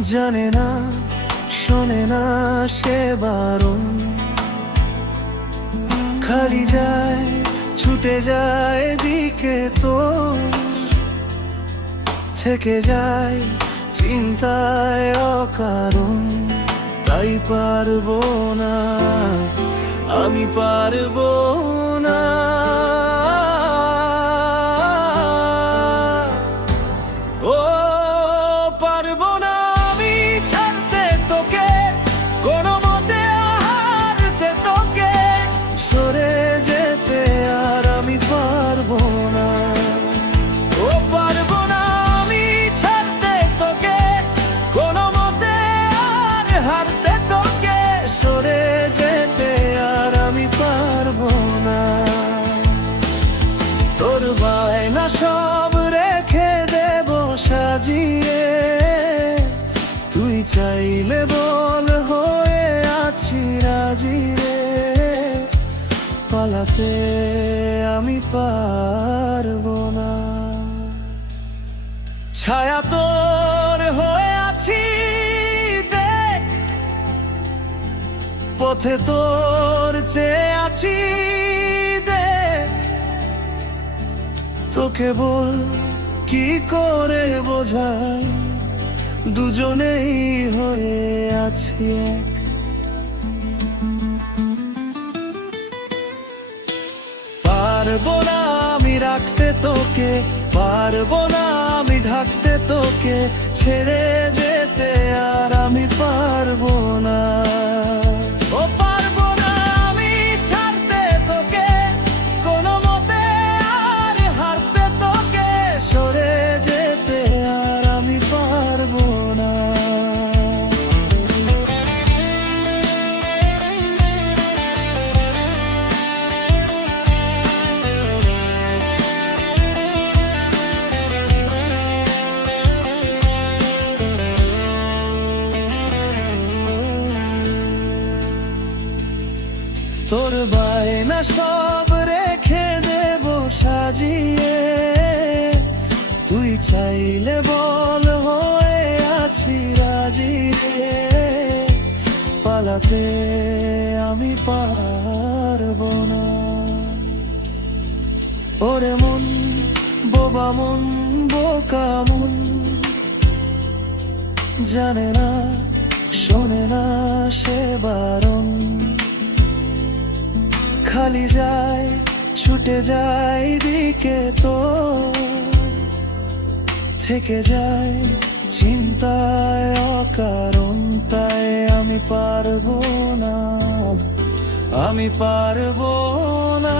জানে না, শোনে না সে বারণ, খালি যায় ছুটে যায় দিকে তো, থেকে যায় চিন্তায় অকারণ। তাই পারবো না, আমি পারবো না। ও পারবো না আমি ছাড়তে তোকে, কোনো মতে হারতে তোকে, সরে যেতে আর আমি পারবো না। ও পারবো না আমি ছাড়তে তোকে, কোনো মতে আর হারতে তোকে, সরে যেতে আর আমি পারবো না। তোর বায়না সব রেখে দেব সাজিয়ে, তুই চাইলে বল হয়ে আছি রাজি রে। পালাতে আমি পারবো না, ছায়া তোর হয়ে আছি দেখ, পথে তোর চেয়ে আছি দেখ। তোকে বল কি করে বোঝাই, দুজনেই হয়ে আছি এক। পারবো না আমি রাখতে তোকে, পারবো না আমি ঢাকতে তোকে, ছেড়ে যেতে আর আমি পারবো না। ও পারবো না আমি ছাড়তে তোকে, কোনো মতে আর হারতে তোকে, সরে যেতে আর আমি পারবো না। তোর বায়না সব রেখে দেব সাজিয়ে, তুই চাইলে বল হয়ে আছি রাজি রে। পালাতে আমি পারবো না। ওরে মন বোবা মন বোকা মন, জানে না শোনে না সে বারণ, খালি যায় ছুটে যায় দিকে তো, থেকে যায় চিন্তায় অকারণ। তাই আমি পারবো না, আমি পারবো না।